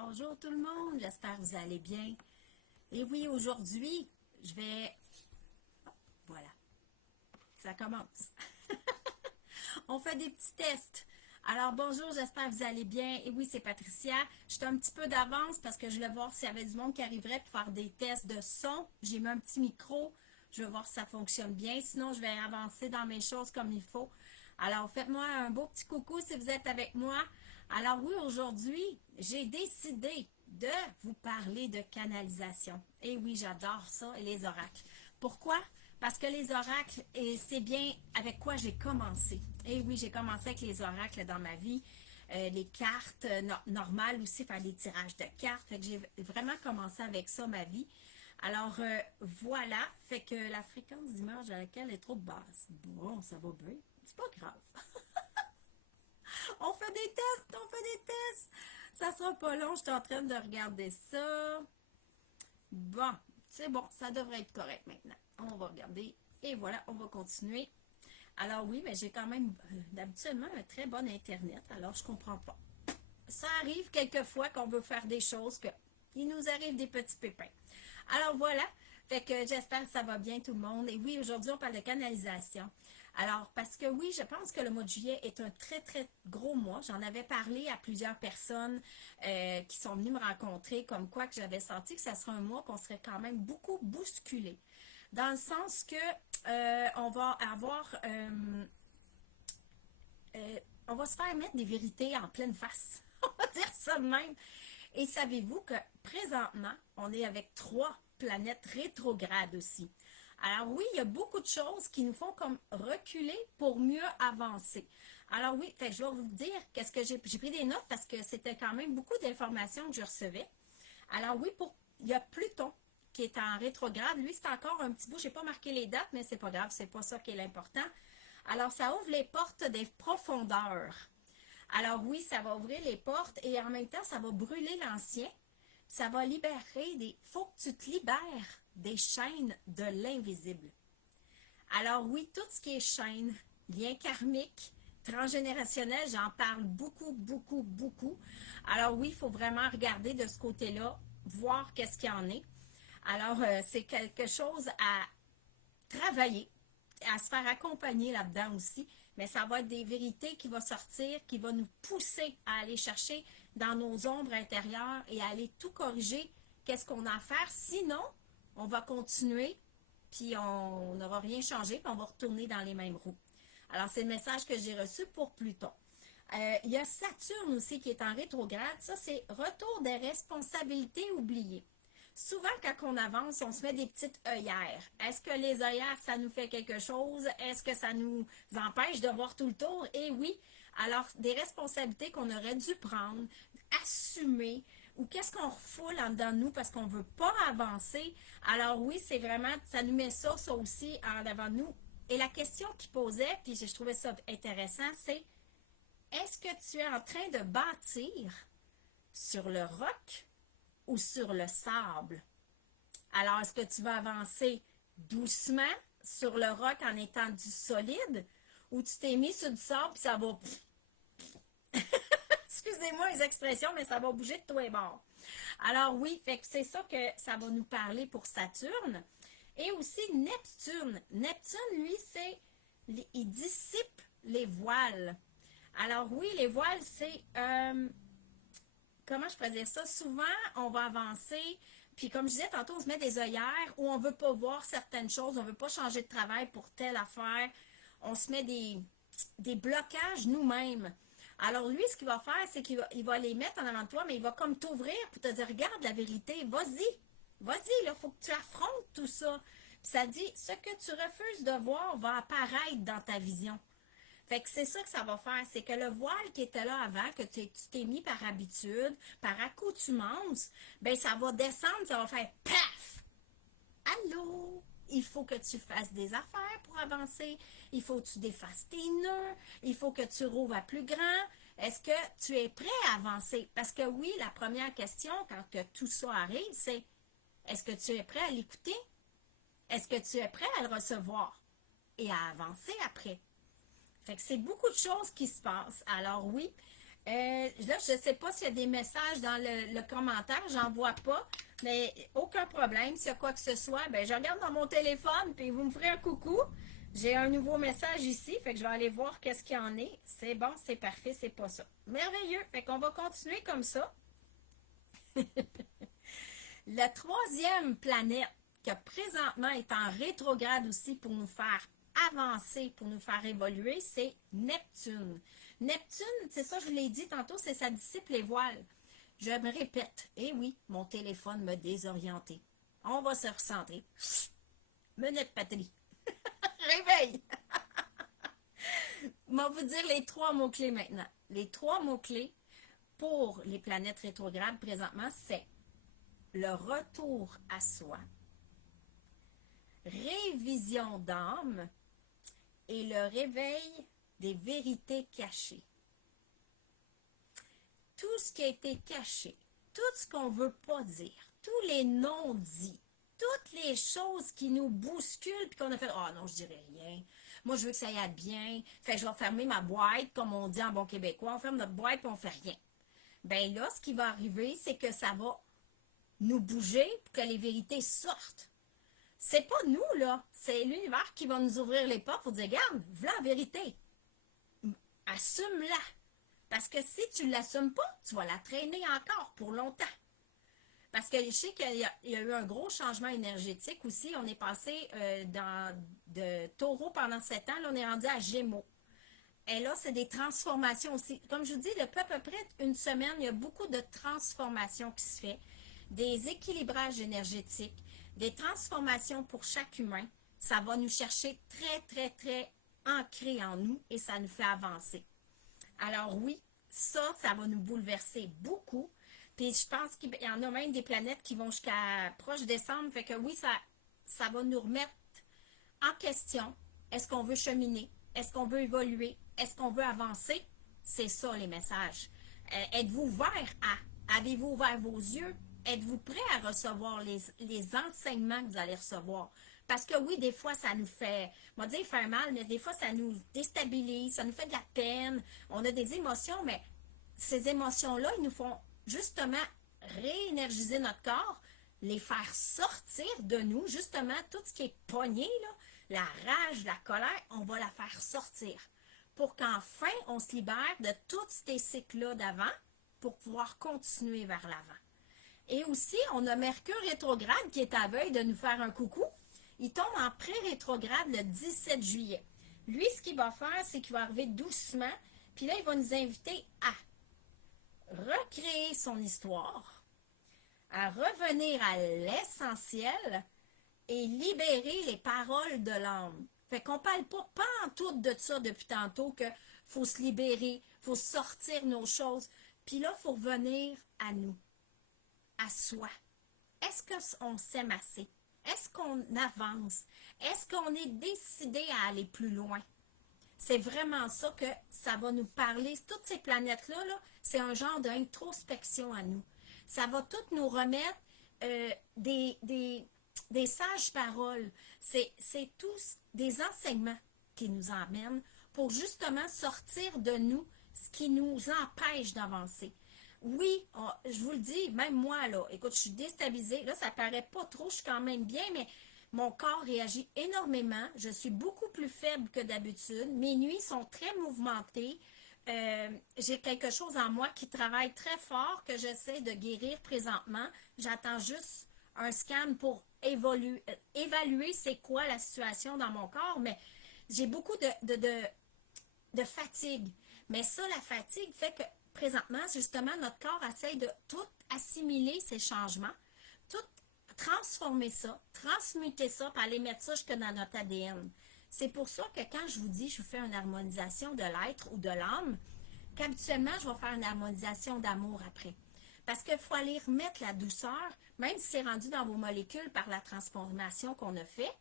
Bonjour tout le monde, j'espère que vous allez bien. Et oui, aujourd'hui, je vais... Voilà, ça commence. On fait des petits tests. Alors bonjour, j'espère que vous allez bien. Et oui, c'est Patricia. Je suis un petit peu d'avance parce que je vais voir s'il y avait du monde qui arriverait pour faire des tests de son. J'ai mis un petit micro. Je vais voir si ça fonctionne bien. Sinon, je vais avancer dans mes choses comme il faut. Alors, faites-moi un beau petit coucou si vous êtes avec moi. Alors oui, aujourd'hui, j'ai décidé de vous parler de canalisation. Et oui, j'adore ça et les oracles. Pourquoi? Parce que les oracles, et c'est bien avec quoi j'ai commencé. Et oui, j'ai commencé avec les oracles dans ma vie. Les cartes normales aussi, faire des tirages de cartes. Fait que j'ai vraiment commencé avec ça, ma vie. Alors, voilà. Fait que la fréquence d'image à laquelle est trop basse. Bon, ça va bien. C'est pas grave. On fait des tests, on fait des tests. Ça sera pas long, je suis en train de regarder ça. Bon, c'est bon, ça devrait être correct maintenant. On va regarder et voilà, on va continuer. Alors oui, mais j'ai quand même d'habituellement un très bon Internet, alors je comprends pas. Ça arrive quelquefois qu'on veut faire des choses que il nous arrive des petits pépins. Alors voilà, fait que j'espère que ça va bien tout le monde. Et oui, aujourd'hui on parle de canalisation. Alors, parce que oui, je pense que le mois de juillet est un très, très gros mois. J'en avais parlé à plusieurs personnes qui sont venues me rencontrer, comme quoi que j'avais senti que ça serait un mois qu'on serait quand même beaucoup bousculé. Dans le sens que on va avoir on va se faire mettre des vérités en pleine face. On va dire ça de même. Et savez-vous que présentement, on est avec 3 planètes rétrogrades aussi. Alors oui, il y a beaucoup de choses qui nous font comme reculer pour mieux avancer. Alors oui, fait, je vais vous dire qu'est-ce que j'ai pris des notes parce que c'était quand même beaucoup d'informations que je recevais. Alors oui, il y a Pluton qui est en rétrograde. Lui, c'est encore un petit bout. Je n'ai pas marqué les dates, mais c'est pas grave, c'est pas ça qui est l'important. Alors, ça ouvre les portes des profondeurs. Alors oui, ça va ouvrir les portes et en même temps, ça va brûler l'ancien. Ça va libérer des... faut que tu te libères des chaînes de l'invisible. Alors oui, tout ce qui est chaîne, lien karmique, transgénérationnel, j'en parle beaucoup, beaucoup, beaucoup. Alors oui, il faut vraiment regarder de ce côté-là, voir qu'est-ce qu'il y en est. Alors, c'est quelque chose à travailler, à se faire accompagner là-dedans aussi, mais ça va être des vérités qui vont sortir, qui vont nous pousser à aller chercher dans nos ombres intérieures et à aller tout corriger, qu'est-ce qu'on a à faire. Sinon, on va continuer, puis on n'aura rien changé, puis on va retourner dans les mêmes roues. Alors, c'est le message que j'ai reçu pour Pluton. Il y a Saturne aussi qui est en rétrograde. Ça, c'est retour des responsabilités oubliées. Souvent, quand on avance, on se met des petites œillères. Est-ce que les œillères, ça nous fait quelque chose? Est-ce que ça nous empêche de voir tout le tour? Et oui, alors des responsabilités qu'on aurait dû prendre, assumer, ou qu'est-ce qu'on refoule en dedans de nous parce qu'on ne veut pas avancer. Alors oui, c'est vraiment, ça nous met ça aussi en avant de nous. Et la question qu'il posait, puis je trouvais ça intéressant, c'est est-ce que tu es en train de bâtir sur le roc ou sur le sable? Alors, est-ce que tu vas avancer doucement sur le roc en étant du solide ou tu t'es mis sur du sable et ça va... Excusez-moi les expressions, mais ça va bouger de tous les bords. Alors oui, fait que c'est ça que ça va nous parler pour Saturne. Et aussi Neptune. Neptune, lui, il dissipe les voiles. Alors oui, les voiles, c'est... comment je pourrais dire ça? Souvent, on va avancer, puis comme je disais tantôt, on se met des œillères où on ne veut pas voir certaines choses, on ne veut pas changer de travail pour telle affaire. On se met des blocages nous-mêmes. Alors lui, ce qu'il va faire, c'est qu'il va les mettre en avant de toi, mais il va comme t'ouvrir pour te dire, regarde la vérité, vas-y, là, il faut que tu affrontes tout ça. Puis ça dit, ce que tu refuses de voir va apparaître dans ta vision. Fait que c'est ça que ça va faire, c'est que le voile qui était là avant, que tu t'es mis par habitude, par accoutumance, ben ça va descendre, ça va faire paf! Allô? Il faut que tu fasses des affaires pour avancer. Il faut que tu défasses tes nœuds. Il faut que tu rouvres à plus grand. Est-ce que tu es prêt à avancer? Parce que oui, la première question, quand que tout ça arrive, c'est est-ce que tu es prêt à l'écouter? Est-ce que tu es prêt à le recevoir? Et à avancer après. Fait que c'est beaucoup de choses qui se passent. Alors oui, Là, je ne sais pas s'il y a des messages dans le commentaire, j'en vois pas, mais aucun problème. S'il y a quoi que ce soit, ben, je regarde dans mon téléphone, puis vous me ferez un coucou. J'ai un nouveau message ici, fait que je vais aller voir qu'est-ce qu'il y en est. C'est bon, c'est parfait, c'est pas ça. Merveilleux, fait qu'on va continuer comme ça. La troisième planète, qui présentement est en rétrograde aussi pour nous faire avancer, pour nous faire évoluer, c'est Neptune. Neptune, c'est ça, je vous l'ai dit tantôt, c'est sa disciple les voiles. Je me répète, et oui, mon téléphone m'a désorienté. On va se recentrer. Minute patrie. Réveil! On va vous dire les trois mots-clés maintenant. Les trois mots-clés pour les planètes rétrogrades présentement, c'est le retour à soi, révision d'âme et le réveil des vérités cachées. Tout ce qui a été caché, tout ce qu'on ne veut pas dire, tous les non-dits, toutes les choses qui nous bousculent, puis qu'on a fait « Ah non, je dirais rien. Moi, je veux que ça aille bien. Fait que je vais fermer ma boîte, comme on dit en bon québécois. On ferme notre boîte, puis on fait rien. » Ben là, ce qui va arriver, c'est que ça va nous bouger pour que les vérités sortent. C'est pas nous, là. C'est l'univers qui va nous ouvrir les portes pour dire « Regarde, voilà la vérité. Assume-la. » Parce que si tu ne l'assumes pas, tu vas la traîner encore pour longtemps. Parce que je sais qu'il y a eu un gros changement énergétique aussi. On est passé de taureau pendant 7 ans, là, on est rendu à Gémeaux. Et là, c'est des transformations aussi. Comme je vous dis, depuis à peu près une semaine, il y a beaucoup de transformations qui se fait, des équilibrages énergétiques, des transformations pour chaque humain. Ça va nous chercher très, très, très ancré en nous et ça nous fait avancer. Alors oui, ça va nous bouleverser beaucoup. Puis je pense qu'il y en a même des planètes qui vont jusqu'à proche décembre. Fait que oui, ça va nous remettre en question. Est-ce qu'on veut cheminer? Est-ce qu'on veut évoluer? Est-ce qu'on veut avancer? C'est ça les messages. Êtes-vous ouvert à? Avez-vous ouvert vos yeux? Êtes-vous prêt à recevoir les enseignements que vous allez recevoir? Parce que oui, des fois, ça nous fait, on va dire faire mal, mais des fois, ça nous déstabilise, ça nous fait de la peine. On a des émotions, mais ces émotions-là, ils nous font justement réénergiser notre corps, les faire sortir de nous, justement, tout ce qui est pogné, là, la rage, la colère, on va la faire sortir pour qu'enfin, on se libère de tous ces cycles-là d'avant pour pouvoir continuer vers l'avant. Et aussi, on a Mercure rétrograde qui est à veille de nous faire un coucou. Il tombe en pré-rétrograde le 17 juillet. Lui, ce qu'il va faire, c'est qu'il va arriver doucement, puis là, il va nous inviter à recréer son histoire, à revenir à l'essentiel et libérer les paroles de l'âme. Fait qu'on parle pas en tout de ça depuis tantôt, que faut se libérer, faut sortir nos choses. Puis là, il faut revenir à nous, à soi. Est-ce qu'on s'aime assez? Est-ce qu'on avance? Est-ce qu'on est décidé à aller plus loin? C'est vraiment ça que ça va nous parler. Toutes ces planètes-là, là, c'est un genre d'introspection à nous. Ça va toutes nous remettre des sages paroles. C'est tous des enseignements qui nous emmènent pour justement sortir de nous ce qui nous empêche d'avancer. Oui, je vous le dis, même moi, là, écoute, je suis déstabilisée. Là, ça paraît pas trop, je suis quand même bien, mais mon corps réagit énormément. Je suis beaucoup plus faible que d'habitude. Mes nuits sont très mouvementées. J'ai quelque chose en moi qui travaille très fort, que j'essaie de guérir présentement. J'attends juste un scan pour évaluer c'est quoi la situation dans mon corps, mais j'ai beaucoup de fatigue. Mais ça, la fatigue fait que présentement, justement, notre corps essaie de tout assimiler ces changements, tout transformer ça, transmuter ça, puis aller mettre ça jusque dans notre ADN. C'est pour ça que quand je vous dis, je vous fais une harmonisation de l'être ou de l'âme, qu'habituellement, je vais faire une harmonisation d'amour après. Parce qu'il faut aller remettre la douceur, même si c'est rendu dans vos molécules par la transformation qu'on a fait.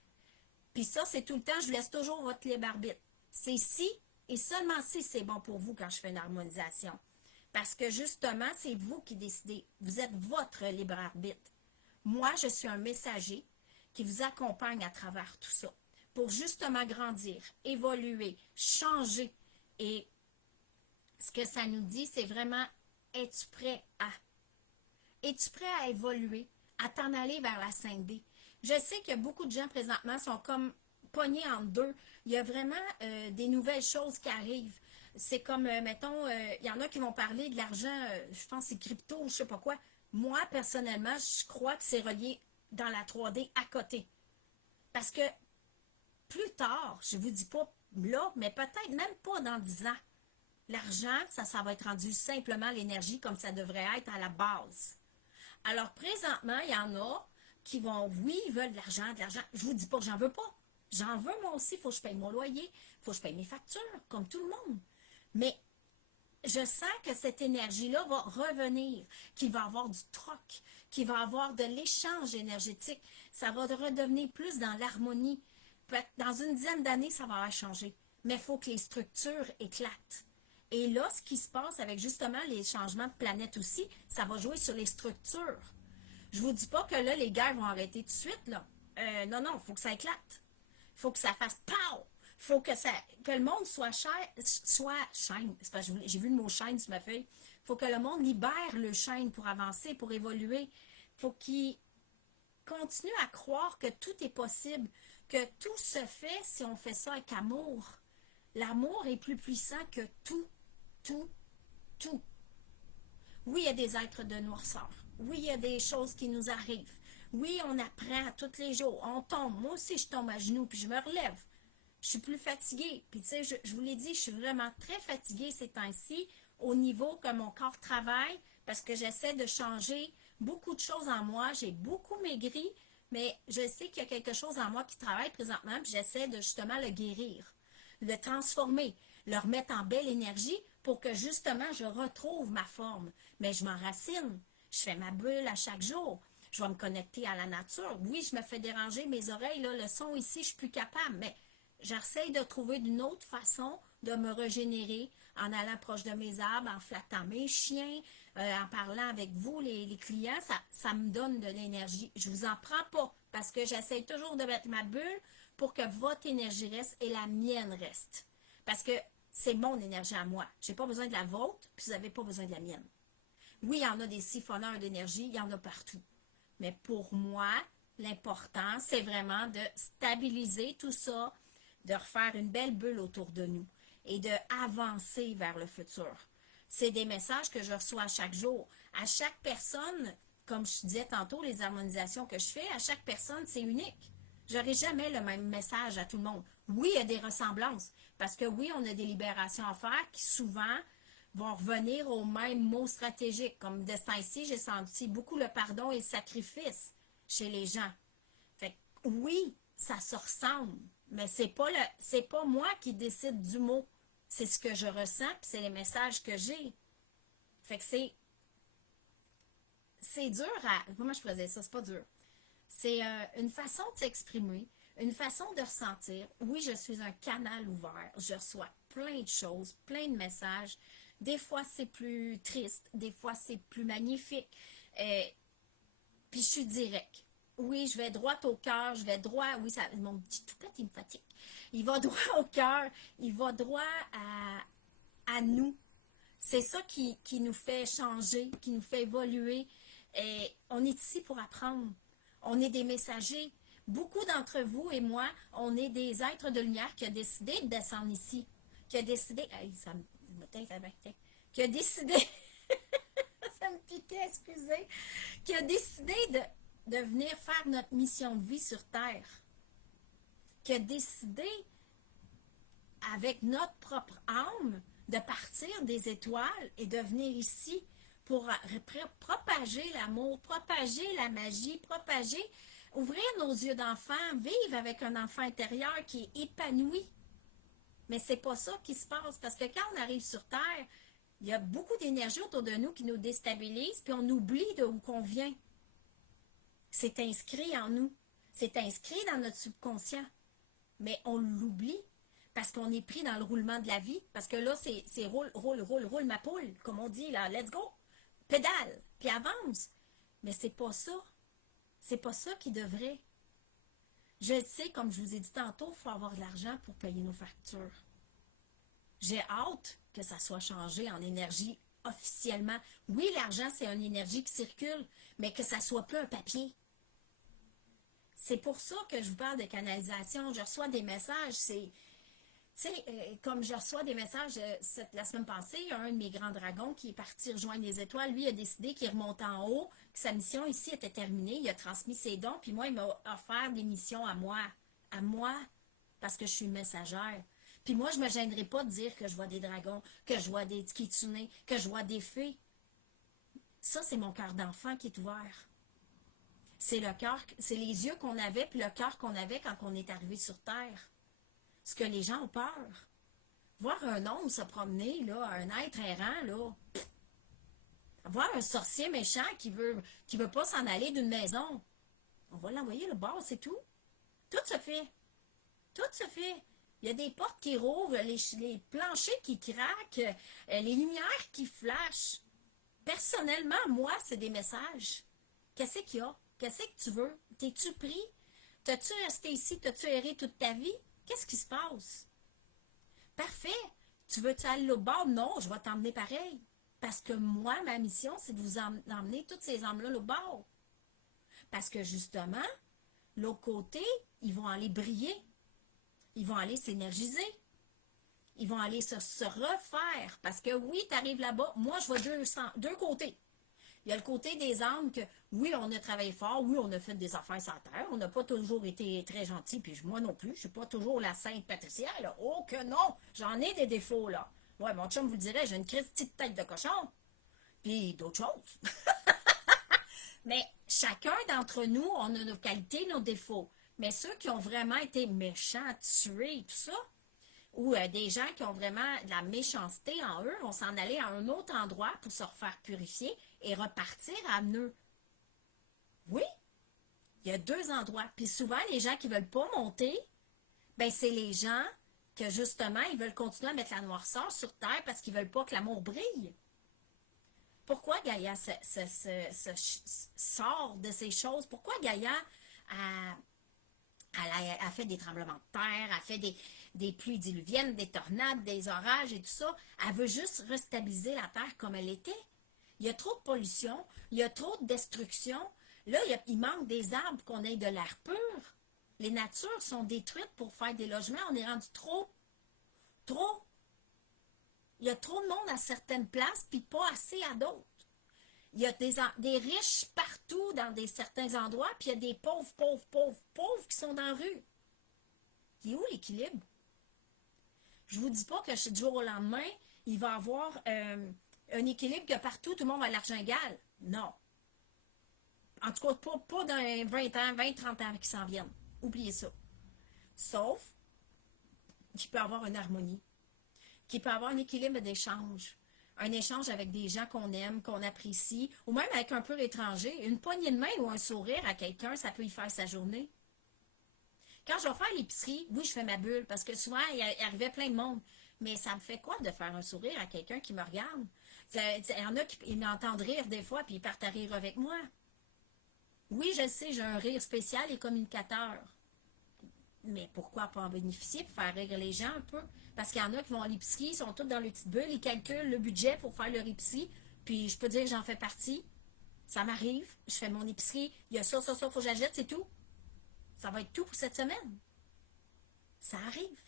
Puis ça, c'est tout le temps, je vous laisse toujours votre libre arbitre. C'est si et seulement si c'est bon pour vous quand je fais une harmonisation. Parce que justement, c'est vous qui décidez. Vous êtes votre libre arbitre. Moi, je suis un messager qui vous accompagne à travers tout ça pour justement grandir, évoluer, changer et Ce que ça nous dit, c'est vraiment, es-tu prêt à? Es-tu prêt à évoluer, à t'en aller vers la 5D? Je sais que beaucoup de gens présentement sont comme pognés en deux. Il y a vraiment des nouvelles choses qui arrivent. C'est comme, mettons, il y en a qui vont parler de l'argent, je pense que c'est crypto, je sais pas quoi. Moi, personnellement, je crois que c'est relié dans la 3D à côté. Parce que plus tard, je vous dis pas là, mais peut-être même pas dans 10 ans, l'argent, ça va être rendu simplement l'énergie comme ça devrait être à la base. Alors, présentement, il y en a qui vont, oui, ils veulent de l'argent, de l'argent. Je vous dis pas que j'en veux pas. J'en veux moi aussi. Il faut que je paye mon loyer. Il faut que je paye mes factures, comme tout le monde. Mais je sens que cette énergie-là va revenir, qu'il va y avoir du troc, qu'il va y avoir de l'échange énergétique. Ça va redevenir plus dans l'harmonie. Dans une dizaine d'années, ça va changer. Mais il faut que les structures éclatent. Et là, ce qui se passe avec justement les changements de planète aussi, ça va jouer sur les structures. Je vous dis pas que là, les guerres vont arrêter tout de suite, là. Non, non, il faut que ça éclate. Il faut que ça fasse pow! Il faut que le monde soit chaîne. C'est parce que j'ai vu le mot chaîne sur ma feuille. Il faut que le monde libère le chaîne pour avancer, pour évoluer. Il faut qu'il continue à croire que tout est possible, que tout se fait si on fait ça avec amour. L'amour est plus puissant que tout, tout, tout. Oui, il y a des êtres de noirceur. Oui, il y a des choses qui nous arrivent. Oui, on apprend tous les jours. On tombe. Moi aussi, je tombe à genoux puis je me relève. Je suis plus fatiguée. Puis, tu sais, je vous l'ai dit, je suis vraiment très fatiguée ces temps-ci au niveau que mon corps travaille parce que j'essaie de changer beaucoup de choses en moi. J'ai beaucoup maigri, mais je sais qu'il y a quelque chose en moi qui travaille présentement puis j'essaie de justement le guérir, le transformer, le remettre en belle énergie pour que justement je retrouve ma forme. Mais je m'enracine. Je fais ma bulle à chaque jour. Je vais me connecter à la nature. Oui, je me fais déranger mes oreilles. Là, le son ici, je ne suis plus capable. Mais j'essaie de trouver d'une autre façon de me régénérer en allant proche de mes arbres, en flattant mes chiens, en parlant avec vous, les clients. Ça me donne de l'énergie. Je ne vous en prends pas parce que j'essaie toujours de mettre ma bulle pour que votre énergie reste et la mienne reste. Parce que c'est mon énergie à moi. Je n'ai pas besoin de la vôtre, puis vous n'avez pas besoin de la mienne. Oui, il y en a des siphonneurs d'énergie, il y en a partout. Mais pour moi, l'important, c'est vraiment de stabiliser tout ça, de refaire une belle bulle autour de nous et d'avancer vers le futur. C'est des messages que je reçois chaque jour. À chaque personne, comme je disais tantôt, les harmonisations que je fais, à chaque personne, c'est unique. Je n'aurai jamais le même message à tout le monde. Oui, il y a des ressemblances, parce que oui, on a des libérations à faire qui souvent vont revenir aux mêmes mots stratégiques. Comme de ce temps-ci, j'ai senti beaucoup le pardon et le sacrifice chez les gens. Fait que oui, ça se ressemble, mais c'est pas moi qui décide du mot. C'est ce que je ressens, puis c'est les messages que j'ai. Fait que c'est dur à... Comment je faisais ça? C'est pas dur. C'est une façon de s'exprimer, une façon de ressentir. Oui, je suis un canal ouvert. Je reçois plein de choses, plein de messages. Des fois, c'est plus triste. Des fois, c'est plus magnifique. Puis, je suis direct. Oui, je vais droit au cœur. Je vais droit... Oui, ça, mon petit toupette, il me fatigue. Il va droit au cœur. Il va droit à nous. C'est ça qui nous fait changer, qui nous fait évoluer. Et on est ici pour apprendre. On est des messagers. Beaucoup d'entre vous et moi, on est des êtres de lumière qui a décidé de descendre ici. Qui a décidé... Hey, ça me qui a décidé... ça me piquait, excusez. Qui a décidé de venir faire notre mission de vie sur Terre. Qui a décidé, avec notre propre âme, de partir des étoiles et de venir ici pour propager l'amour, propager la magie, propager, ouvrir nos yeux d'enfant, vivre avec un enfant intérieur qui est épanoui. Mais c'est pas ça qui se passe, parce que quand on arrive sur Terre, il y a beaucoup d'énergie autour de nous qui nous déstabilise, puis on oublie de où qu'on vient. C'est inscrit en nous. C'est inscrit dans notre subconscient. Mais on l'oublie parce qu'on est pris dans le roulement de la vie. Parce que là, c'est roule, roule, roule, roule ma poule, comme on dit, là, let's go. Pédale, puis avance. Mais c'est pas ça. C'est pas ça qui devrait. Je sais, comme je vous ai dit tantôt, il faut avoir de l'argent pour payer nos factures. J'ai hâte que ça soit changé en énergie officiellement. Oui, l'argent, c'est une énergie qui circule, mais que ça soit plus un papier. C'est pour ça que je vous parle de canalisation. Je reçois des messages, c'est... Tu sais, comme je reçois des messages la semaine passée, il y a un de mes grands dragons qui est parti rejoindre les étoiles. Lui, il a décidé qu'il remonte en haut, que sa mission ici était terminée. Il a transmis ses dons, puis moi, il m'a offert des missions à moi. À moi, parce que je suis une messagère. Puis moi, je ne me gênerai pas de dire que je vois des dragons, que je vois des kitsune, que je vois des fées. Ça, c'est mon cœur d'enfant qui est ouvert. C'est le cœur, c'est les yeux qu'on avait, puis le cœur qu'on avait quand on est arrivé sur Terre. Ce que les gens ont peur. Voir un homme se promener, là, un être errant, là. Voir un sorcier méchant qui veut pas s'en aller d'une maison. On va l'envoyer le bord, c'est tout. Tout se fait. Tout se fait. Il y a des portes qui rouvrent, les planchers qui craquent, les lumières qui flashent. Personnellement, moi, c'est des messages. Qu'est-ce qu'il y a? Qu'est-ce que tu veux? T'es-tu pris? T'as-tu resté ici? T'as-tu erré toute ta vie? Qu'est-ce qui se passe? Parfait. Tu veux-tu aller au bord? Non, je vais t'emmener pareil. Parce que moi, ma mission, c'est de vous emmener toutes ces âmes-là au bord. Parce que justement, l'autre côté, ils vont aller briller. Ils vont aller s'énergiser. Ils vont aller se refaire. Parce que oui, tu arrives là-bas. Moi, je vois deux côtés. Il y a le côté des âmes que, oui, on a travaillé fort, oui, on a fait des affaires sur terre, on n'a pas toujours été très gentils, puis moi non plus, je suis pas toujours la sainte Patricia, là. Oh que non! J'en ai des défauts, là. Ouais, mon chum vous le dirait, j'ai une petite tête de cochon, puis d'autres choses. Mais chacun d'entre nous, on a nos qualités, nos défauts. Mais ceux qui ont vraiment été méchants, tués, tout ça, ou des gens qui ont vraiment de la méchanceté en eux vont s'en aller à un autre endroit pour se refaire purifier et repartir à eux. Oui, il y a deux endroits. Puis souvent, les gens qui ne veulent pas monter, ben c'est les gens que justement, ils veulent continuer à mettre la noirceur sur Terre parce qu'ils ne veulent pas que l'amour brille. Pourquoi Gaïa sort de ces choses? Pourquoi Gaïa a fait des tremblements de terre, a fait des pluies diluviennes, des tornades, des orages et tout ça? Elle veut juste restabiliser la Terre comme elle était. Il y a trop de pollution, il y a trop de destruction. Là, il manque des arbres qu'on ait de l'air pur. Les natures sont détruites pour faire des logements. On est rendu trop. Trop. Il y a trop de monde à certaines places, puis pas assez à d'autres. Il y a des riches partout dans certains endroits, puis il y a des pauvres, pauvres, pauvres, pauvres qui sont dans la rue. Il est où l'équilibre? Je vous dis pas que du jour au lendemain, il va y avoir un équilibre que partout, tout le monde a l'argent égal. Non. En tout cas, pas dans 20 ans, 20, 30 ans qui s'en viennent. Oubliez ça. Sauf qu'il peut y avoir une harmonie, qu'il peut y avoir un équilibre d'échange. Un échange avec des gens qu'on aime, qu'on apprécie, ou même avec un peu l'étranger. Une poignée de main ou un sourire à quelqu'un, ça peut y faire sa journée. Quand je vais faire l'épicerie, oui, je fais ma bulle, parce que souvent, il arrivait plein de monde. Mais ça me fait quoi de faire un sourire à quelqu'un qui me regarde? Il y en a qui m'entendent rire des fois, puis ils partent à rire avec moi. Oui, je sais, j'ai un rire spécial et communicateur. Mais pourquoi pas en bénéficier pour faire rire les gens un peu? Parce qu'il y en a qui vont à l'épicerie, ils sont tous dans le petite bulle, ils calculent le budget pour faire leur épicerie. Puis je peux dire que j'en fais partie. Ça m'arrive, je fais mon épicerie, il y a ça, il faut que j'achète, c'est tout. Ça va être tout pour cette semaine. Ça arrive.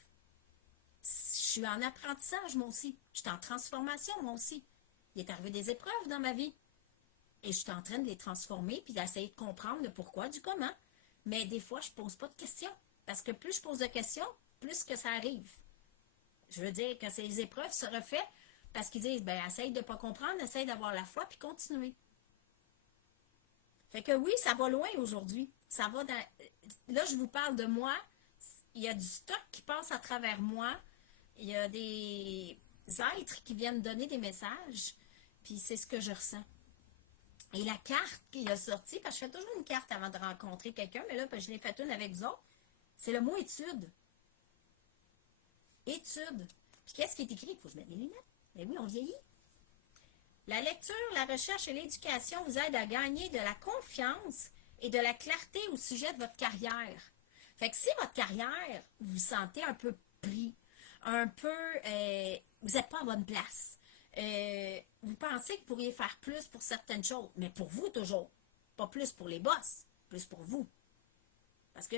Je suis en apprentissage, moi aussi. Je suis en transformation, moi aussi. Il est arrivé des épreuves dans ma vie. Et je suis en train de les transformer puis d'essayer de comprendre le pourquoi du comment. Mais des fois, je ne pose pas de questions. Parce que plus je pose de questions, plus que ça arrive. Je veux dire que ces épreuves se refait parce qu'ils disent, ben, essaye de ne pas comprendre, essaye d'avoir la foi puis continuer. Fait que oui, ça va loin aujourd'hui. Ça va dans... Là, je vous parle de moi. Il y a du stock qui passe à travers moi. Il y a des êtres qui viennent donner des messages. Puis c'est ce que je ressens. Et la carte qui a sorti, parce que je fais toujours une carte avant de rencontrer quelqu'un, mais là, je l'ai fait une avec vous autres, c'est le mot étude. Étude. Puis qu'est-ce qui est écrit? Il faut que je mette mes lunettes. Mais oui, on vieillit. La lecture, la recherche et l'éducation vous aident à gagner de la confiance et de la clarté au sujet de votre carrière. Fait que si votre carrière, vous vous sentez un peu pris, un peu, vous n'êtes pas à bonne place. Vous pensez que vous pourriez faire plus pour certaines choses, mais pour vous toujours. Pas plus pour les boss, plus pour vous. Parce que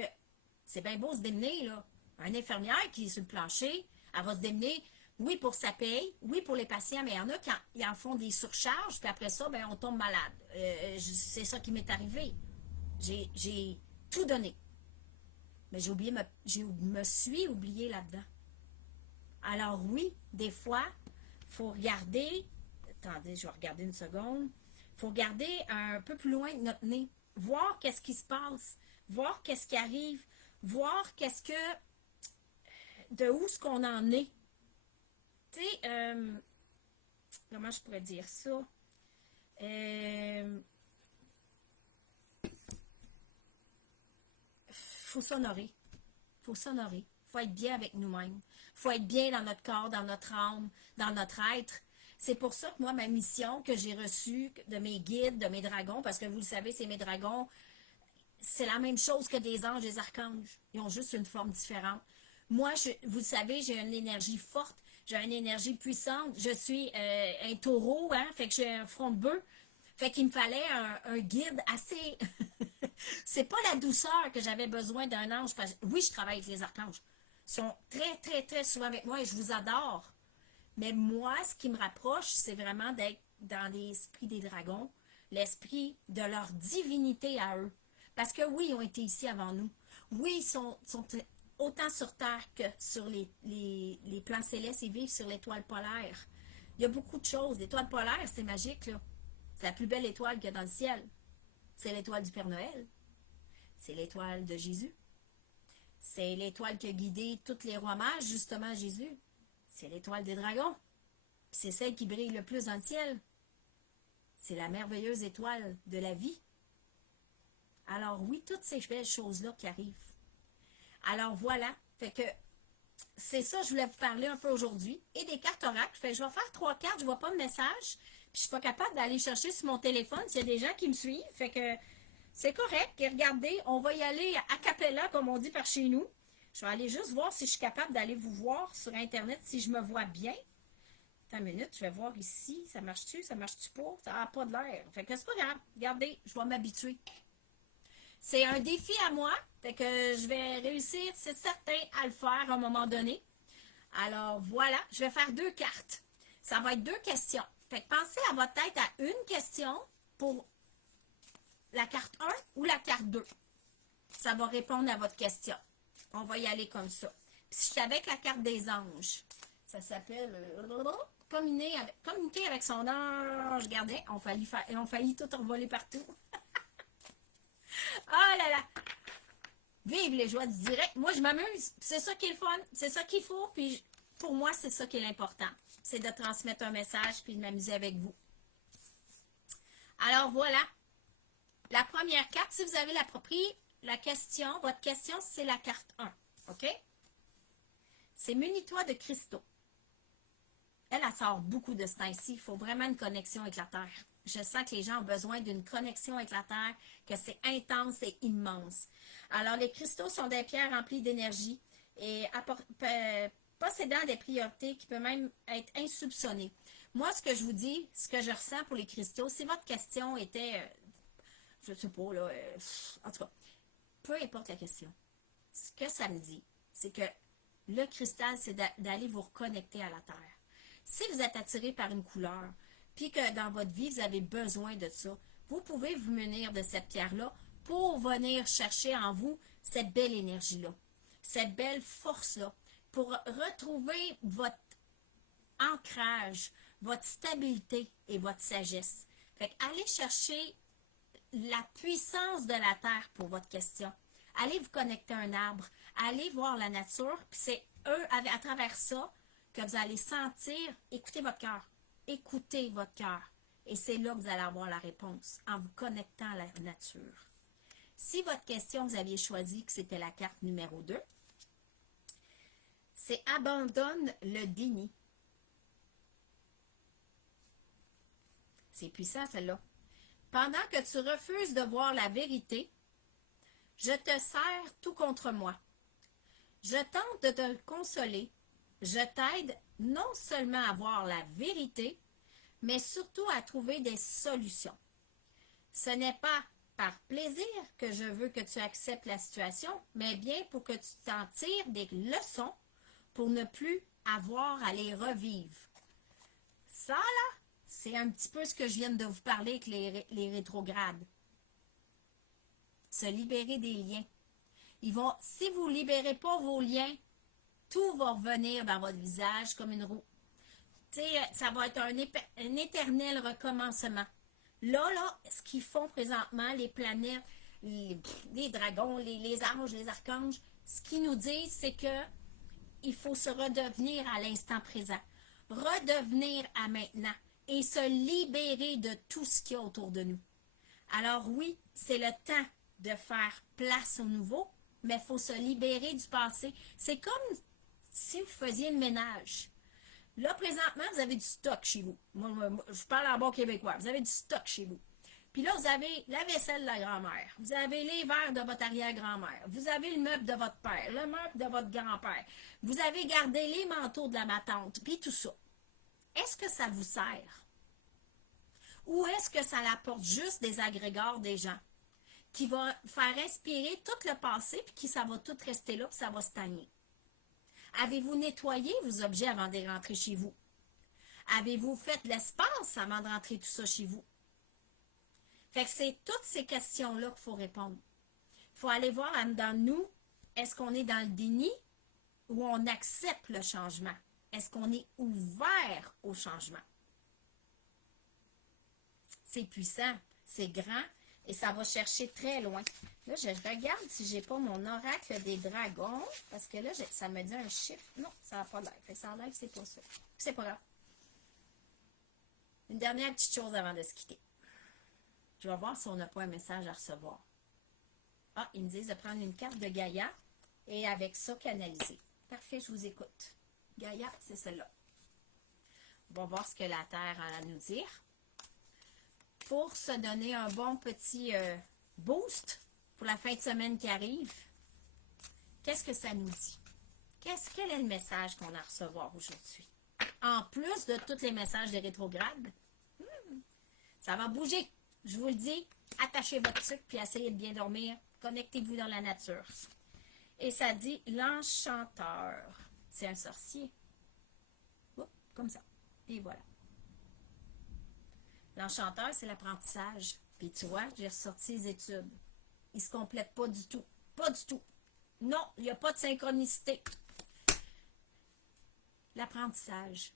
c'est bien beau se démener, là. Une infirmière qui est sur le plancher, elle va se démener, oui, pour sa paye, oui, pour les patients, mais il y en a qui en font des surcharges, puis après ça, ben, on tombe malade. C'est ça qui m'est arrivé. J'ai tout donné. Mais je me suis oublié là-dedans. Alors oui, des fois, il faut regarder, attendez, je vais regarder une seconde, il faut regarder un peu plus loin de notre nez, voir qu'est-ce qui se passe, voir qu'est-ce qui arrive, voir qu'est-ce que, de où ce qu'on en est. Tu sais, comment je pourrais dire ça? Faut s'honorer. Faut s'honorer. Faut être bien avec nous-mêmes. Faut être bien dans notre corps, dans notre âme, dans notre être. C'est pour ça que moi, ma mission que j'ai reçue de mes guides, de mes dragons, parce que vous le savez, c'est mes dragons, c'est la même chose que des anges, des archanges. Ils ont juste une forme différente. Moi, vous le savez, j'ai une énergie forte, j'ai une énergie puissante. Je suis un taureau, hein, fait que j'ai un front de bœuf. Fait qu'il me fallait un guide assez. C'est pas la douceur que j'avais besoin d'un ange. Oui, je travaille avec les archanges. Ils sont très, très, très souvent avec moi et je vous adore. Mais moi, ce qui me rapproche, c'est vraiment d'être dans l'esprit des dragons, l'esprit de leur divinité à eux. Parce que oui, ils ont été ici avant nous. Oui, sont autant sur Terre que sur les plans célestes et vivent sur l'étoile polaire. Il y a beaucoup de choses. L'étoile polaire, c'est magique, là. C'est la plus belle étoile qu'il y a dans le ciel. C'est l'étoile du Père Noël. C'est l'étoile de Jésus. C'est l'étoile qui a guidé tous les rois mages, justement, Jésus. C'est l'étoile des dragons. C'est celle qui brille le plus dans le ciel. C'est la merveilleuse étoile de la vie. Alors oui, toutes ces belles choses-là qui arrivent. Alors voilà, fait que c'est ça que je voulais vous parler un peu aujourd'hui. Et des cartes oracles. Fait que je vais faire 3 cartes, je vois pas de message. Puis je suis pas capable d'aller chercher sur mon téléphone s'il y a des gens qui me suivent. Fait que c'est correct. Et regardez, on va y aller a cappella, comme on dit par chez nous. Je vais aller juste voir si je suis capable d'aller vous voir sur Internet, si je me vois bien. Attends une minute, je vais voir ici. Ça marche-tu? Ça marche-tu pas? Ça n'a pas de l'air. Fait que c'est pas grave. Regardez, je vais m'habituer. C'est un défi à moi. Fait que je vais réussir, c'est certain, à le faire à un moment donné. Alors voilà, je vais faire 2 cartes. Ça va être 2 questions. Fait que pensez à votre tête à une question pour la carte 1 ou la carte 2. Ça va répondre à votre question. On va y aller comme ça. Puis je suis avec la carte des anges. Ça s'appelle communiquer avec son ange gardien. On faillit tout envoler partout. Oh là là! Vive les joies du direct. Moi, je m'amuse. C'est ça qui est le fun. C'est ça qu'il faut. Puis pour moi, c'est ça qui est l'important. C'est de transmettre un message puis de m'amuser avec vous. Alors voilà. La première carte, si vous avez la question, votre question, c'est la carte 1. OK? C'est munis-toi de cristaux. Elle sort beaucoup de ce temps-ci. Il faut vraiment une connexion avec la Terre. Je sens que les gens ont besoin d'une connexion avec la Terre, que c'est intense et immense. Alors, les cristaux sont des pierres remplies d'énergie et possédant des priorités qui peuvent même être insoupçonnées. Moi, ce que je vous dis, ce que je ressens pour les cristaux, si votre question était, je ne sais pas, là, en tout cas, peu importe la question, ce que ça me dit, c'est que le cristal, c'est d'aller vous reconnecter à la Terre. Si vous êtes attiré par une couleur, puis que dans votre vie, vous avez besoin de ça, vous pouvez vous munir de cette pierre-là pour venir chercher en vous cette belle énergie-là, cette belle force-là, pour retrouver votre ancrage, votre stabilité et votre sagesse. Fait que allez chercher la puissance de la Terre pour votre question. Allez vous connecter à un arbre, allez voir la nature, puis c'est eux, à travers ça, que vous allez sentir, écoutez votre cœur, écoutez votre cœur. Et c'est là que vous allez avoir la réponse, en vous connectant à la nature. Si votre question, vous aviez choisi que c'était la carte numéro 2, c'est abandonne le déni. C'est puissant celle-là. Pendant que tu refuses de voir la vérité, je te serre tout contre moi. Je tente de te consoler, Je t'aide non seulement à voir la vérité, mais surtout à trouver des solutions. Ce n'est pas par plaisir que je veux que tu acceptes la situation, mais bien pour que tu t'en tires des leçons pour ne plus avoir à les revivre. Ça, là, c'est un petit peu ce que je viens de vous parler avec les rétrogrades. Se libérer des liens. Si vous ne libérez pas vos liens, tout va revenir dans votre visage comme une roue. Ça va être un éternel recommencement. Là, ce qu'ils font présentement, les planètes, les dragons, les anges, les archanges, ce qu'ils nous disent, c'est que il faut se redevenir à l'instant présent, redevenir à maintenant et se libérer de tout ce qu'il y a autour de nous. Alors oui, c'est le temps de faire place au nouveau, mais il faut se libérer du passé. C'est comme si vous faisiez le ménage. Là, présentement, vous avez du stock chez vous. Moi, je parle en bon québécois. Vous avez du stock chez vous. Puis là, vous avez la vaisselle de la grand-mère. Vous avez les verres de votre arrière-grand-mère. Vous avez le meuble de votre père, le meuble de votre grand-père. Vous avez gardé les manteaux de ma tante, puis tout ça. Est-ce que ça vous sert? Ou est-ce que ça apporte juste des agrégats des gens qui vont faire respirer tout le passé, puis ça va tout rester là, puis ça va stagner? Avez-vous nettoyé vos objets avant de rentrer chez vous? Avez-vous fait de l'espace avant de rentrer tout ça chez vous? Fait que c'est toutes ces questions-là qu'il faut répondre. Il faut aller voir dans nous, est-ce qu'on est dans le déni ou on accepte le changement? Est-ce qu'on est ouvert au changement? C'est puissant, c'est grand et ça va chercher très loin. Là, je regarde si j'ai pas mon oracle des dragons, parce que là, ça me dit un chiffre. Non, ça n'a pas l'air. Fait que ça a l'air que c'est pas ça. C'est pas grave. Une dernière petite chose avant de se quitter. Je vais voir si on n'a pas un message à recevoir. Ah, ils me disent de prendre une carte de Gaïa et avec ça, canaliser. Parfait, je vous écoute. Gaïa, c'est celle-là. On va voir ce que la Terre a à nous dire. Pour se donner un bon petit boost pour la fin de semaine qui arrive, qu'est-ce que ça nous dit? Quel est le message qu'on a à recevoir aujourd'hui? En plus de tous les messages des rétrogrades, ça va bouger. Je vous le dis, attachez votre sucre puis essayez de bien dormir. Connectez-vous dans la nature. Et ça dit l'enchanteur. C'est un sorcier. Oh, comme ça. Et voilà. L'enchanteur, c'est l'apprentissage. Puis tu vois, j'ai ressorti les études. Ils ne se complètent pas du tout. Pas du tout. Non, il n'y a pas de synchronicité. L'apprentissage.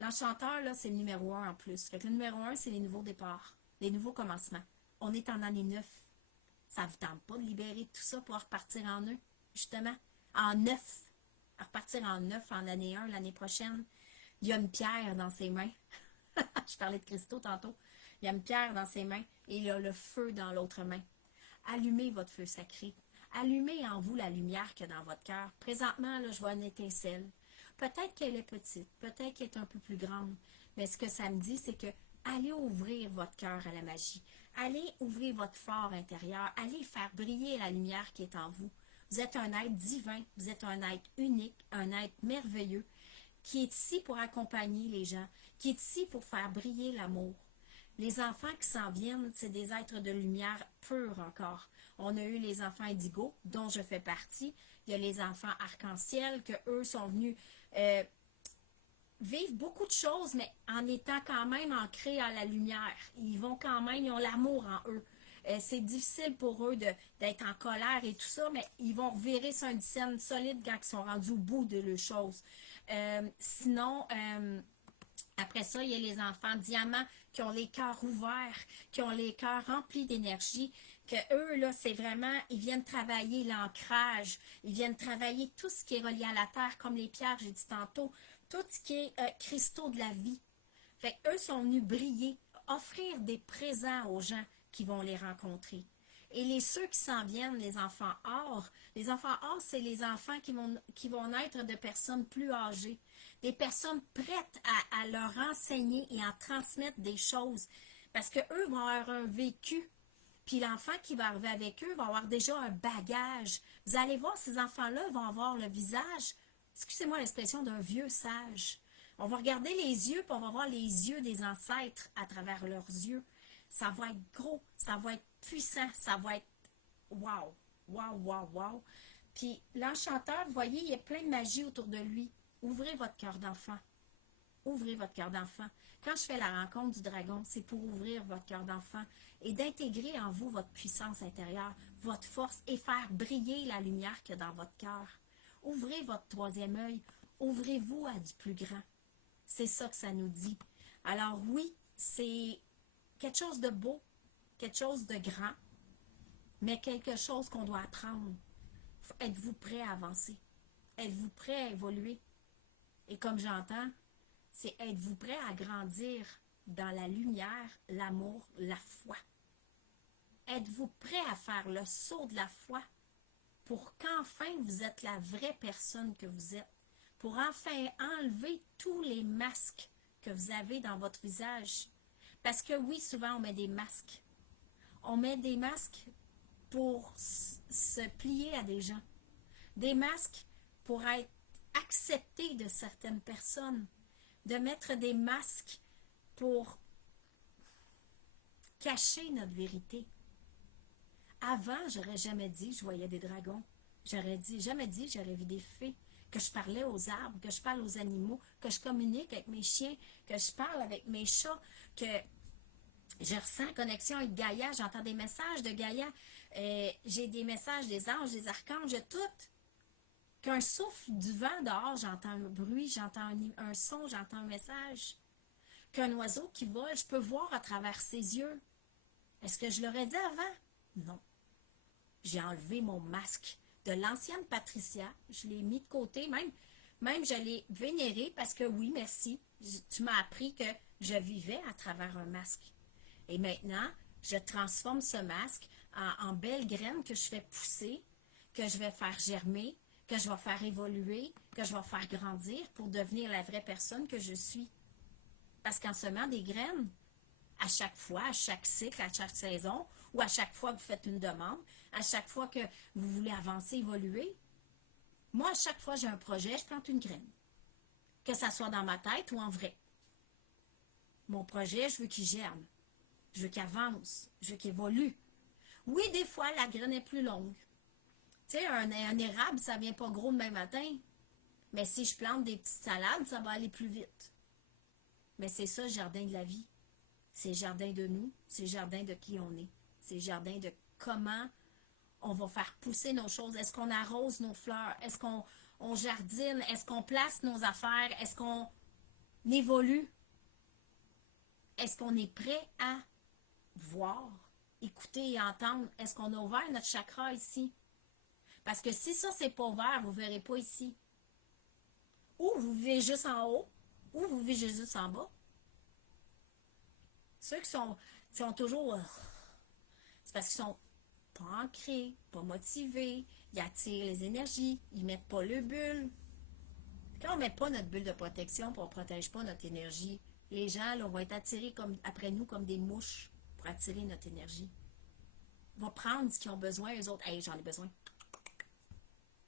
L'enchanteur, là, c'est le numéro 1 en plus. Fait que le numéro 1, c'est les nouveaux départs, les nouveaux commencements. On est en année 9. Ça ne vous tente pas de libérer tout ça pour repartir en eux, justement? En 9. Repartir en 9 en année 1 l'année prochaine. Il y a une pierre dans ses mains. Je parlais de cristaux tantôt. Il y a une pierre dans ses mains et il y a le feu dans l'autre main. Allumez votre feu sacré. Allumez en vous la lumière qu'il y a dans votre cœur. Présentement, là, je vois une étincelle. Peut-être qu'elle est petite, peut-être qu'elle est un peu plus grande, mais ce que ça me dit, c'est que allez ouvrir votre cœur à la magie. Allez ouvrir votre fort intérieur. Allez faire briller la lumière qui est en vous. Vous êtes un être divin, vous êtes un être unique, un être merveilleux, qui est ici pour accompagner les gens, qui est ici pour faire briller l'amour. Les enfants qui s'en viennent, c'est des êtres de lumière pure encore. On a eu les enfants indigo, dont je fais partie. Il y a les enfants arc-en-ciel, que eux sont venus vivre beaucoup de choses, mais en étant quand même ancrés à la lumière. Ils vont quand même, ils ont l'amour en eux. C'est difficile pour eux d'être en colère et tout ça, mais ils vont revirer sur une scène solide quand ils sont rendus au bout de leurs choses. Sinon, après ça, il y a les enfants diamants qui ont les cœurs ouverts, qui ont les cœurs remplis d'énergie, que eux, là, c'est vraiment, ils viennent travailler l'ancrage, ils viennent travailler tout ce qui est relié à la terre, comme les pierres, j'ai dit tantôt, tout ce qui est cristaux de la vie. Fait qu'eux sont venus briller, offrir des présents aux gens qui vont les rencontrer. Et ceux qui s'en viennent, les enfants or, c'est les enfants qui vont être de personnes plus âgées, des personnes prêtes à leur enseigner et à transmettre des choses. Parce qu'eux vont avoir un vécu. Puis l'enfant qui va arriver avec eux va avoir déjà un bagage. Vous allez voir, ces enfants-là vont avoir le visage excusez-moi l'expression, d'un vieux sage. On va regarder les yeux, puis on va voir les yeux des ancêtres à travers leurs yeux. Ça va être gros, ça va être puissant, ça va être wow, wow, wow, wow. Puis l'enchanteur, vous voyez, il y a plein de magie autour de lui. Ouvrez votre cœur d'enfant. Ouvrez votre cœur d'enfant. Quand je fais la rencontre du dragon, c'est pour ouvrir votre cœur d'enfant et d'intégrer en vous votre puissance intérieure, votre force et faire briller la lumière qu'il y a dans votre cœur. Ouvrez votre troisième œil. Ouvrez-vous à du plus grand. C'est ça que ça nous dit. Alors oui, c'est quelque chose de beau, quelque chose de grand, mais quelque chose qu'on doit apprendre. Êtes-vous prêt à avancer? Êtes-vous prêt à évoluer? Et comme j'entends, c'est êtes-vous prêt à grandir dans la lumière, l'amour, la foi? Êtes-vous prêt à faire le saut de la foi pour qu'enfin vous êtes la vraie personne que vous êtes? Pour enfin enlever tous les masques que vous avez dans votre visage. Parce que oui, souvent on met des masques. On met des masques pour se plier à des gens. Des masques pour être accepté de certaines personnes. De mettre des masques pour cacher notre vérité. Avant, j'aurais jamais dit je voyais des dragons. Jamais dit j'aurais vu des fées, que je parlais aux arbres, que je parle aux animaux, que je communique avec mes chiens, que je parle avec mes chats, que je ressens connexion avec Gaïa, j'entends des messages de Gaïa, j'ai des messages des anges, des archanges, tout. Qu'un souffle du vent dehors, j'entends un bruit, j'entends un son, j'entends un message. Qu'un oiseau qui vole, je peux voir à travers ses yeux. Est-ce que je l'aurais dit avant? Non. J'ai enlevé mon masque de l'ancienne Patricia, je l'ai mis de côté, même je l'ai vénéré parce que oui, merci, tu m'as appris que je vivais à travers un masque. Et maintenant, je transforme ce masque en belles graines que je fais pousser, que je vais faire germer, que je vais faire évoluer, que je vais faire grandir pour devenir la vraie personne que je suis. Parce qu'en semant des graines, à chaque fois, à chaque cycle, à chaque saison, ou à chaque fois que vous faites une demande, à chaque fois que vous voulez avancer, évoluer, moi, à chaque fois que j'ai un projet, je plante une graine. Que ça soit dans ma tête ou en vrai. Mon projet, je veux qu'il germe. Je veux qu'il avance. Je veux qu'il évolue. Oui, des fois, la graine est plus longue. Tu sais, un érable, ça vient pas gros demain matin. Mais si je plante des petites salades, ça va aller plus vite. Mais c'est ça le jardin de la vie. C'est le jardin de nous. C'est le jardin de qui on est. C'est le jardin de comment on va faire pousser nos choses. Est-ce qu'on arrose nos fleurs? Est-ce qu'on jardine? Est-ce qu'on place nos affaires? Est-ce qu'on évolue? Est-ce qu'on est prêt à voir, écouter et entendre? Est-ce qu'on a ouvert notre chakra ici? Parce que si ça, c'est pas ouvert, vous ne verrez pas ici. Ou vous vivez juste en haut, ou vous vivez juste en bas. Ceux qui sont toujours... c'est parce qu'ils sont pas ancrés, pas motivés, ils attirent les énergies, ils mettent pas le bulle. Quand on met pas notre bulle de protection, puis on protège pas notre énergie, les gens là, vont être attirés après nous comme des mouches pour attirer notre énergie. Ils vont prendre ce qu'ils ont besoin, eux autres. Hey, j'en ai besoin.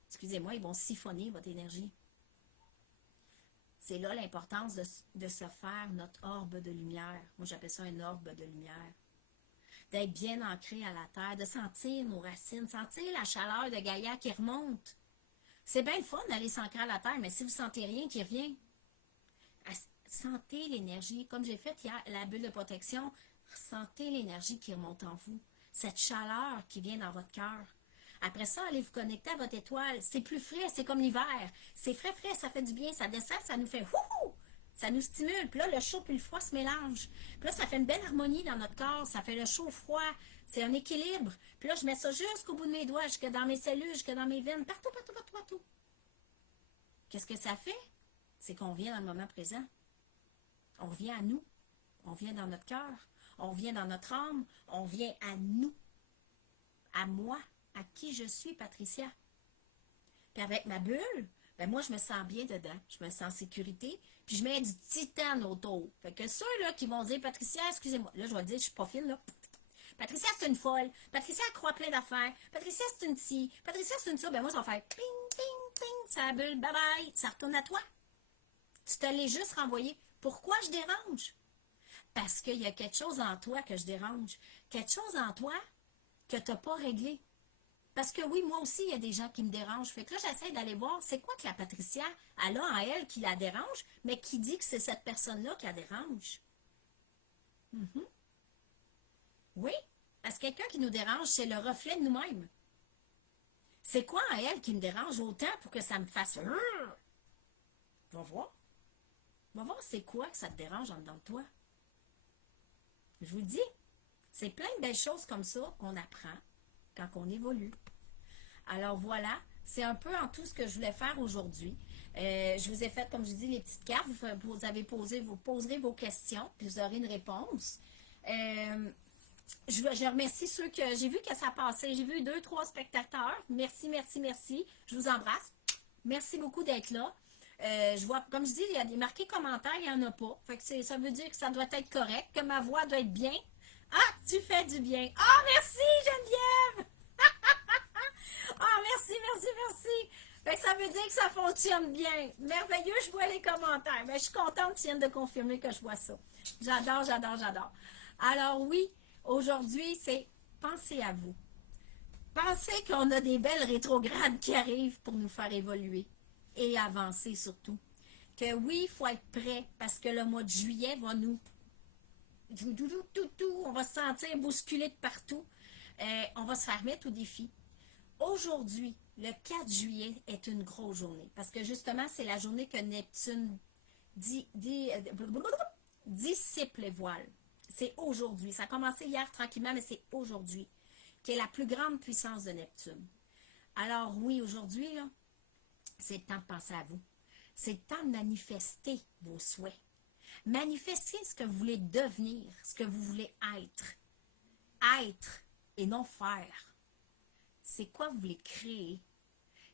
Excusez-moi, ils vont siphonner votre énergie. C'est là l'importance de se faire notre orbe de lumière. Moi, j'appelle ça un orbe de lumière. D'être bien ancré à la terre, de sentir nos racines, sentir la chaleur de Gaïa qui remonte. C'est bien le fun d'aller s'ancrer à la terre, mais si vous ne sentez rien qui revient, sentez l'énergie. Comme j'ai fait hier, la bulle de protection, sentez l'énergie qui remonte en vous. Cette chaleur qui vient dans votre cœur. Après ça, allez vous connecter à votre étoile. C'est plus frais, c'est comme l'hiver. C'est frais, frais, ça fait du bien, ça descend, ça nous fait wouhou! Ça nous stimule. Puis là, le chaud et le froid se mélangent. Puis là, ça fait une belle harmonie dans notre corps. Ça fait le chaud-froid. C'est un équilibre. Puis là, je mets ça jusqu'au bout de mes doigts, jusque dans mes cellules, jusque dans mes veines, partout, partout, partout, partout. Qu'est-ce que ça fait? C'est qu'on vient dans le moment présent. On revient à nous. On vient dans notre cœur. On vient dans notre âme. On vient à nous. À moi. À qui je suis, Patricia. Puis avec ma bulle, ben moi, je me sens bien dedans. Je me sens en sécurité. Puis je mets du titane autour. Fait que ceux-là qui vont dire, Patricia, excusez-moi. Là, je vais dire, je suis pas fine, là. Patricia, c'est une folle. Patricia, elle croit plein d'affaires. Patricia, c'est une ci. Patricia, c'est une ça. Ben moi, ça va faire ping, ping, ping. ça bulle, bye bye, ça retourne à toi. Tu te l'es juste renvoyé. Pourquoi je dérange? Parce qu'il y a quelque chose en toi que je dérange. Quelque chose en toi que tu n'as pas réglé. Parce que oui, moi aussi, il y a des gens qui me dérangent. Fait que là, j'essaie d'aller voir c'est quoi que la Patricia, elle a en elle qui la dérange, mais qui dit que c'est cette personne-là qui la dérange. Mhm. Oui, parce que quelqu'un qui nous dérange, c'est le reflet de nous-mêmes. C'est quoi en elle qui me dérange autant pour que ça me fasse... Va voir. Va voir c'est quoi que ça te dérange en dedans de toi. Je vous le dis, c'est plein de belles choses comme ça qu'on apprend quand on évolue. Alors voilà, c'est un peu en tout ce que je voulais faire aujourd'hui. Je vous ai fait, comme je dis, les petites cartes. Vous poserez vos questions, puis vous aurez une réponse. Je remercie ceux que j'ai vu que ça passait. J'ai vu 2, 3 spectateurs. Merci, merci, merci. Je vous embrasse. Merci beaucoup d'être là. Je vois, comme je dis, il y a des marqués commentaires, il n'y en a pas. Fait que ça veut dire que ça doit être correct, que ma voix doit être bien. Ah, tu fais du bien. Ah, merci Geneviève! Ah, merci, merci, merci. Fait que ça veut dire que ça fonctionne bien. Merveilleux, je vois les commentaires. Mais je suis contente que tu viennes de confirmer que je vois ça. J'adore, j'adore, j'adore. Alors oui, aujourd'hui, c'est pensez à vous. Pensez qu'on a des belles rétrogrades qui arrivent pour nous faire évoluer et avancer surtout. Que oui, il faut être prêt parce que le mois de juillet va nous... On va se sentir bousculé de partout. On va se faire mettre au défi. Aujourd'hui, le 4 juillet est une grosse journée parce que justement, c'est la journée que Neptune dissipe les voiles. C'est aujourd'hui. Ça a commencé hier tranquillement, mais c'est aujourd'hui qui est la plus grande puissance de Neptune. Alors oui, aujourd'hui, c'est le temps de penser à vous. C'est le temps de manifester vos souhaits. Manifestez ce que vous voulez devenir, ce que vous voulez être. Être et non faire. C'est quoi vous voulez créer?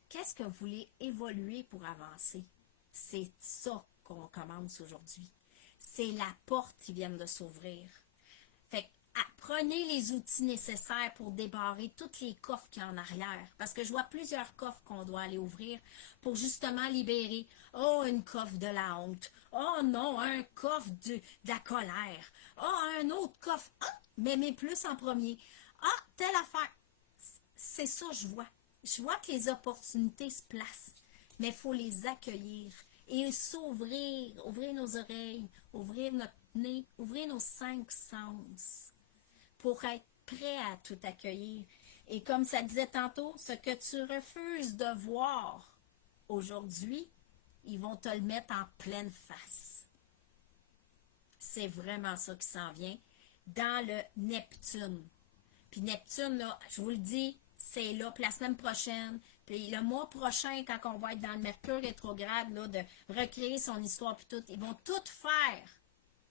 Qu'est-ce que vous voulez évoluer pour avancer? C'est ça qu'on commence aujourd'hui. C'est la porte qui vient de s'ouvrir. Fait que prenez les outils nécessaires pour débarrer tous les coffres qu'il y a en arrière. Parce que je vois plusieurs coffres qu'on doit aller ouvrir pour justement libérer. Oh, une coffre de la honte. Oh non, un coffre de la colère. Oh, un autre coffre. Ah, m'aimer plus en premier. Ah, telle affaire. C'est ça, je vois. Je vois que les opportunités se placent. Mais il faut les accueillir et s'ouvrir. Ouvrir nos oreilles, ouvrir notre nez, ouvrir nos 5 sens pour être prêt à tout accueillir. Et comme ça disait tantôt, ce que tu refuses de voir aujourd'hui, ils vont te le mettre en pleine face. C'est vraiment ça qui s'en vient dans le Neptune. Puis Neptune, là, je vous le dis, c'est là. Puis la semaine prochaine, puis le mois prochain, quand on va être dans le Mercure rétrograde, là, de recréer son histoire, puis tout, ils vont tout faire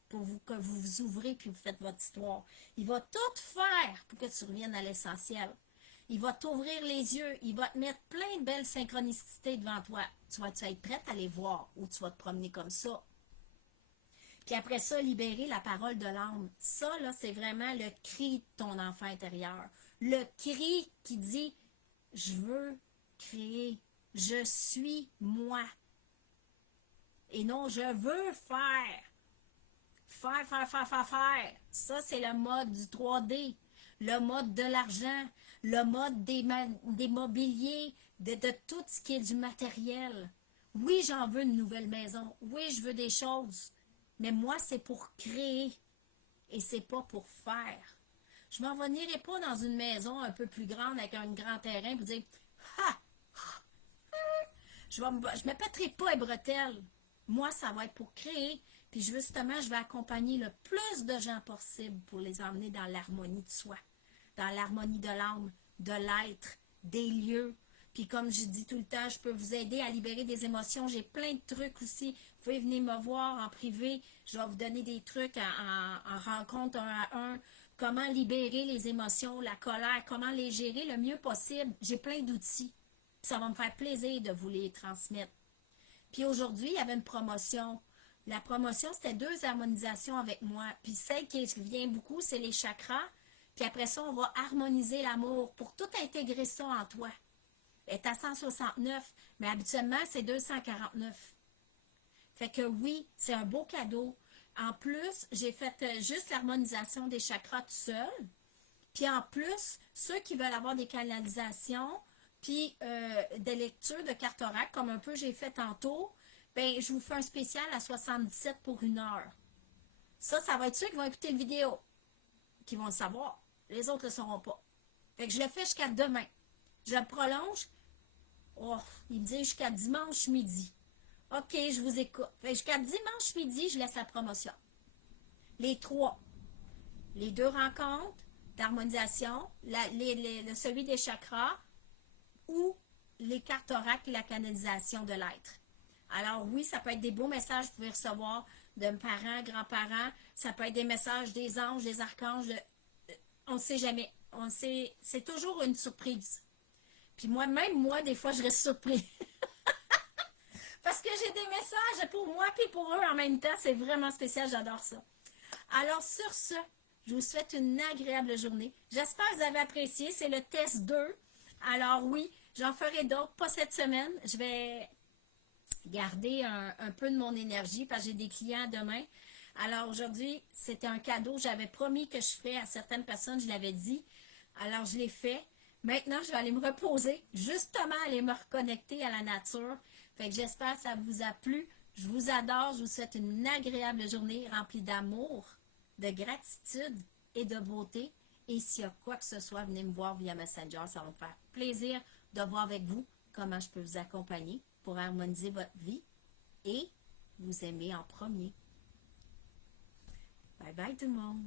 pour que vous vous ouvrez puis vous faites votre histoire. Il va tout faire pour que tu reviennes à l'essentiel. Il va t'ouvrir les yeux. Il va te mettre plein de belles synchronicités devant toi. Tu vas être prête à les voir ou tu vas te promener comme ça. Puis après ça, libérer la parole de l'âme. Ça, là, c'est vraiment le cri de ton enfant intérieur. Le cri qui dit « Je veux créer. Je suis moi. » Et non « Je veux faire. » Faire, faire, faire, faire, faire. Ça, c'est le mode du 3D. Le mode de l'argent. Le mode des mobiliers. De tout ce qui est du matériel. Oui, j'en veux une nouvelle maison. Oui, je veux des choses. Mais moi, c'est pour créer. Et c'est pas pour faire. Je m'en venirai pas dans une maison un peu plus grande avec un grand terrain pour dire « Ha! Je me pèterai pas les bretelles. » Moi, ça va être pour créer. Puis justement, je vais accompagner le plus de gens possible pour les emmener dans l'harmonie de soi, dans l'harmonie de l'âme, de l'être, des lieux. Puis comme je dis tout le temps, je peux vous aider à libérer des émotions. J'ai plein de trucs aussi. Vous pouvez venir me voir en privé. Je vais vous donner des trucs en rencontre 1 à 1. Comment libérer les émotions, la colère, comment les gérer le mieux possible. J'ai plein d'outils. Ça va me faire plaisir de vous les transmettre. Puis aujourd'hui, il y avait une promotion. La promotion, c'était 2 harmonisations avec moi. Puis celle qui vient beaucoup, c'est les chakras. Puis après ça, on va harmoniser l'amour pour tout intégrer ça en toi. est à 169, mais habituellement, c'est 249. Fait que oui, c'est un beau cadeau. En plus, j'ai fait juste l'harmonisation des chakras tout seul. Puis en plus, ceux qui veulent avoir des canalisations, puis des lectures de cartes oracles, comme un peu j'ai fait tantôt, ben je vous fais un spécial à 77 pour 1 heure. Ça va être ceux qui vont écouter la vidéo, qui vont le savoir. Les autres ne le sauront pas. Fait que je le fais jusqu'à demain. Je le prolonge. Oh, il me dit jusqu'à dimanche midi. OK, je vous écoute. Fait que jusqu'à dimanche midi, je laisse la promotion. Les 3. Les 2 rencontres d'harmonisation, celui des chakras ou les cartes oracles et la canalisation de l'être. Alors oui, ça peut être des beaux messages que vous pouvez recevoir de parents, grands-parents. Ça peut être des messages des anges, des archanges. On ne sait jamais. C'est toujours une surprise. Puis même moi, des fois, je reste surpris. Parce que j'ai des messages pour moi et pour eux en même temps. C'est vraiment spécial, j'adore ça. Alors sur ce, je vous souhaite une agréable journée. J'espère que vous avez apprécié. C'est le test 2. Alors oui, j'en ferai d'autres, pas cette semaine. Je vais garder un peu de mon énergie parce que j'ai des clients demain. Alors aujourd'hui, c'était un cadeau. J'avais promis que je ferais à certaines personnes, je l'avais dit. Alors je l'ai fait. Maintenant, je vais aller me reposer, justement aller me reconnecter à la nature. Fait que j'espère que ça vous a plu. Je vous adore. Je vous souhaite une agréable journée remplie d'amour, de gratitude et de beauté. Et s'il y a quoi que ce soit, venez me voir via Messenger. Ça va me faire plaisir de voir avec vous comment je peux vous accompagner pour harmoniser votre vie et vous aimer en premier. Bye bye tout le monde.